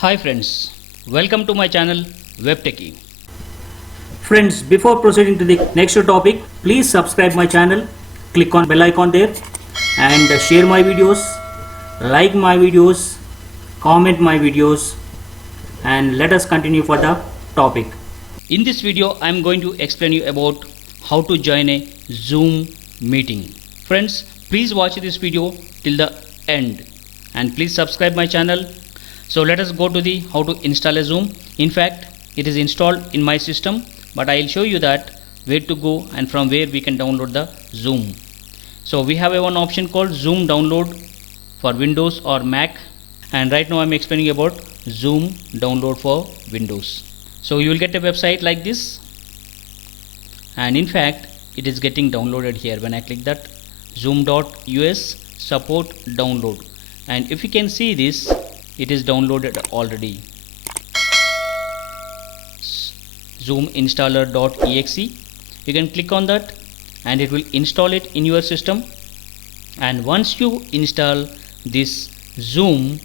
Hi friends, welcome to my channel WebTechie. Friends, before proceeding to the next topic, please subscribe my channel, click on bell icon there and share my videos, like my videos, comment my videos and let us continue for the topic. In this video, I am going to explain you about how to join a Zoom meeting. Friends, please watch this video till the end and please subscribe my channel. So let us go to the how to install a Zoom. In fact, it is installed in my system, but I will show you that where to go and from where we can download the Zoom. So we have a one option called Zoom download for Windows or Mac, and right now I am explaining about Zoom download for Windows. So you will get a website like this, and in fact it is getting downloaded here. When I click that zoom.us support download, and if you can see this, it is downloaded already. Zoom installer.exe, you can click on that and it will install it in your system. And once you install this Zoom,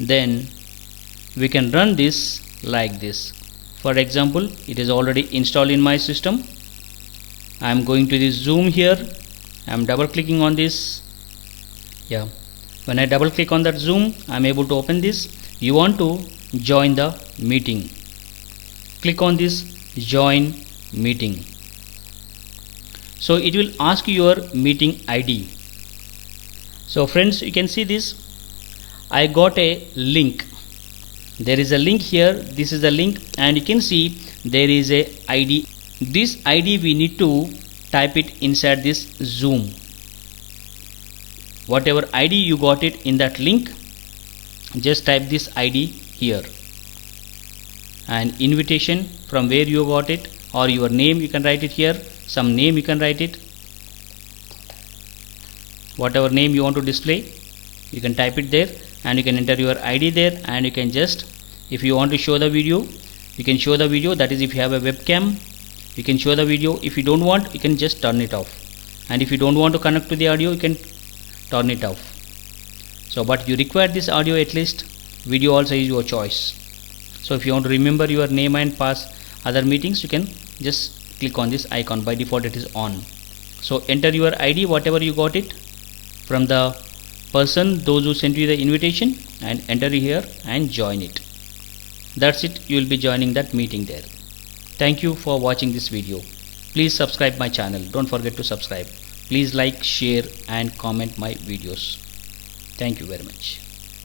then we can run this like this. For example, it is already installed in my system. I am going to this Zoom here. I am double clicking on this. When I double click on that Zoom, I am able to open this. You want to join the meeting. Click on this join meeting. So it will ask you your meeting ID. So friends, you can see this. I got a link. There is a link here. This is a link, and you can see there is a ID. This ID we need to type it inside this Zoom. Whatever ID you got it in that link, just type this ID here. And invitation from where you got it, or your name you can write it here. Some name you can write it. Whatever name you want to display, you can type it there, and you can enter your ID there, and you can just, if you want to show the video, you can show the video. That is, if you have a webcam, you can show the video. If you don't want, you can just turn it off. And if you don't want to connect to the audio, you can turn it off. So but you require this audio at least. Video also is your choice. So if you want to remember your name and pass other meetings, you can just click on this icon. By default it is on. So enter your ID, whatever you got it from the person, those who sent you the invitation, and enter here and join it. That's it. You will be joining that meeting there. Thank you for watching this video. Please subscribe my channel. Don't forget to subscribe. Please like, share and comment my videos. Thank you very much.